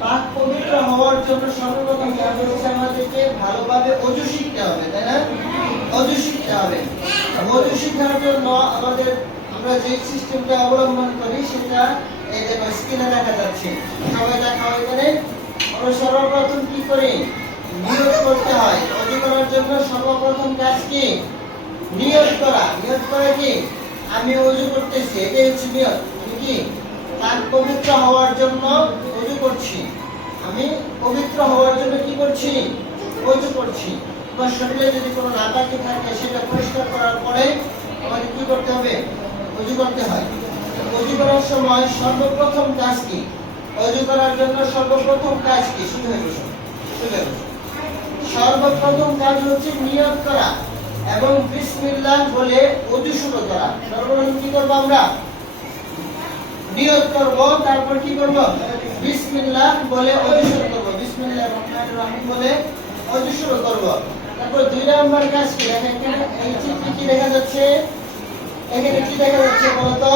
পাক পবিত্র হওয়ার জন্য সর্বপ্রথম কাজ হচ্ছে আমাদেরকে ভালোভাবে ওযু শিখতে হবে, তাই না? ওযু শিখতে হবে। ওযু শেখার জন্য আমরা যে সিস্টেমটা অবলম্বন করি সেটা এই দেখো স্ক্রিনে দেখা যাচ্ছে। সবাই দেখা এখানে। আমরা সর্বপ্রথম কি করি? নিয়ত করতে হয়। ওযু করার জন্য সর্বপ্রথম কাজ কি? নিয়ত করা। নিয়ত করা কি? আমি ওযু করতেছি, এটাই হচ্ছে নিয়ত। আমি কি পাক পবিত্র হওয়ার জন্য ওযু করছি। আমি পবিত্র হওয়ার জন্য কি করছি? ওযু করছি। তোমার শরীরে যদি কোনো নাপাকি থাকে সেটা পরিষ্কার করার পরে আমাকে কি করতে হবে? ওযু করতে হয়। ওযু করার সময় সর্বপ্রথম কাজ কি? ওযু করার জন্য সর্বপ্রথম কাজ কি? শুরু হয়ে গেছে। সর্বপ্রথম কাজ হচ্ছে নিয়ত করা এবং বিসমিল্লাহ বলে ওযু শুরু করা। সর্বপ্রথম কি করব আমরা? নিয়ত করব, তারপর কি করব? বিসমিল্লাহ বলে ওযু শুরু করব। বিসমিল্লাহির রহমানির রহিম বলে ওযু শুরু করব। তারপর দুই নাম্বার কাজ কি? দেখেন এখানে এই চিত্রে কি দেখা যাচ্ছে? এখানে কি দেখা যাচ্ছে বলতো?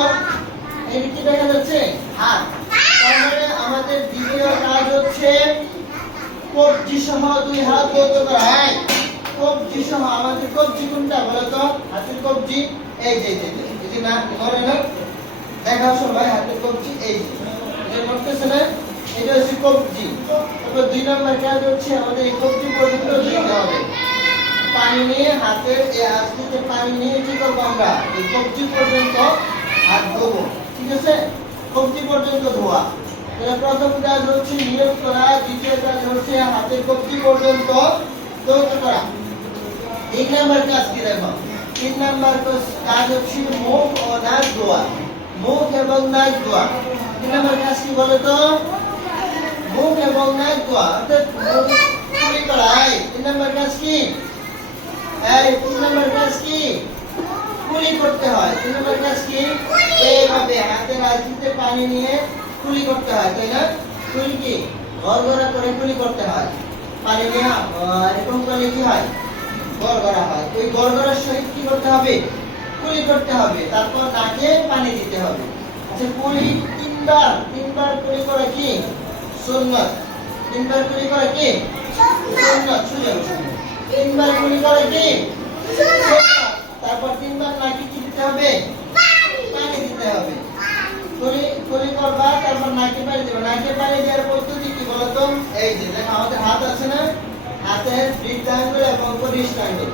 এই কি দেখা যাচ্ছে? হাত। তাহলে আমাদের দ্বিতীয় কাজ হচ্ছে কবজি সহ দুই হাত যৌথ করা। হ্যাঁ, কবজি সহ আমাদের কবজি কোনটা বলতো? হাতের কবজি এই যে না ধরে না, দেখাও সবাই হাতের কবজি এই যে করতেছে না, এটা হচ্ছে কবজি। তারপর দুই নম্বর কাজ হচ্ছে আমাদের এই কবজি পর্যন্ত ধুতে হবে। পানি নিয়ে হাতের এই আস্তিতে পানি নিয়ে কি করবো আমরা? এই কবজি পর্যন্ত হাত ধোবো। ঠিক আছে? কবজি পর্যন্ত ধোয়া। তাহলে প্রথম কাজ হচ্ছে নিয়ত করা, দ্বিতীয় কাজ হচ্ছে হাতের কবজি পর্যন্ত ধৌত করা। তিন নম্বর কাজ কি দেখো? তিন নম্বর কাজ হচ্ছে মুখ ও নাক ধোয়া। মুখ এবং নাক ধোয়া। তিন নম্বর কাজ কি বলো তো? মুখ এবং নাক ধোয়া, অর্থাৎ কুলি করা। তিন নম্বর কাজ কি? তিন নম্বর কাজ কি? কুলি করতে হয়। তিন নম্বর কাজ কি? এইভাবে হাতের আস্তিতে পানি নিয়ে কুলি করতে হয়, তাই না? কুলি কি? গড়গড়া করে কুলি করতে হয়। পানি নিয়ে এরকম করলে কি হয়? গড়গড়া হয়। ওই গড়গড়ার সহিত কি করতে হবে? কুলি করতে হবে। তারপর নাকে পানি দিতে হবে। আচ্ছা, কুলি তিনবার কুলি করা কি সুন্নাত? তিনবার কুলি করা কি সুন্নাত? তিনবার কুলি করা কি সুন্নাত? তারপর তিনবার নাকে কি দিতে হবে? পানি দিতে হবে। কুলি করবা, তারপর নাকে পানি দিবা। নাকে পানি দেওয়ার পদ্ধতি কি বলতো? এই যে দেখো আমাদের হাত আছে না, হাতের বৃদ্ধাঙ্গুল এবং কনিষ্ঠ আঙ্গুল,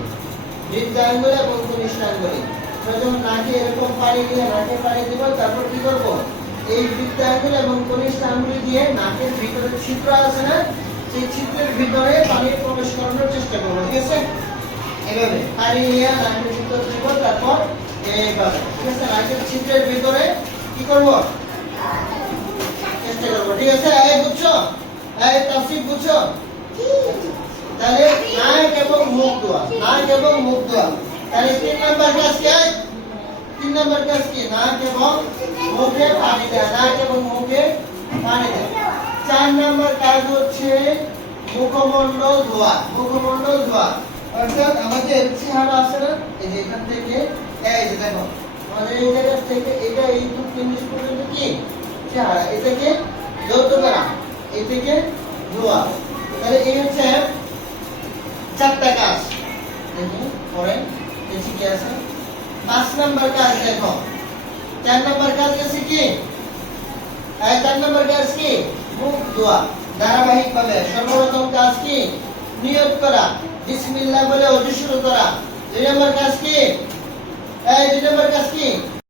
বৃদ্ধাঙ্গুল এবং কনিষ্ঠ আঙ্গুল। যখন নাকে এরকম পানি দিয়ে নাকে পানি দিব, তারপর কি করব? এই বৃদ্ধাঙ্গুল এবং কনিষ্ঠ আঙ্গুল দিয়ে নাকের ভিতরে ছিদ্র আছে না, সেই ছিদ্রের ভিতরে পানি প্রবেশ করানোর চেষ্টা করব। ঠিক আছে? এভাবে পানি নিয়ে নাকের ভিতরে দিব, তারপর এইভাবে। ঠিক আছে? নাকের ছিদ্রের ভিতরে কি করব? চেষ্টা করব। ঠিক আছে? এই বুঝছো? এই তাফসীর বুঝছো? তাহলে নাক এবং মুখ ধোয়া, নাক এবং মুখ ধোয়া। তাহলে তিন নম্বর কাজ কি? তিন নম্বর কাজ কি? নাক এবং মুখে পানি দেয়া, নাক এবং মুখে পানি দেয়া। চার নম্বর কাজ হচ্ছে মুখমণ্ডল ধোয়া। মুখমণ্ডল ধোয়া অর্থাৎ আমাদের চেহারা আছে না, এই যে এখান থেকে এই যে দেখো আমাদের এই জায়গা থেকে এটা এই জিনিস পর্যন্ত কি চেহারা, এটাকে যৌথ করা, এই থেকে ধোয়া। তাহলে এই হচ্ছে চারটা কাজ। দেখুন পড়েন দেখি কি আছে। 5 নাম্বার কাজ দেখো। 4 নাম্বার কাজ আছে কি? 4 নাম্বার কাজ কি? মুখ ধোয়া ধারাবাহিকভাবে। সর্বপ্রথম কাজ কি? নিয়ত করা, বিসমিল্লাহ বলে ওযু শুরু করা। 2 নাম্বার কাজ কি? 2 নাম্বার কাজ কি?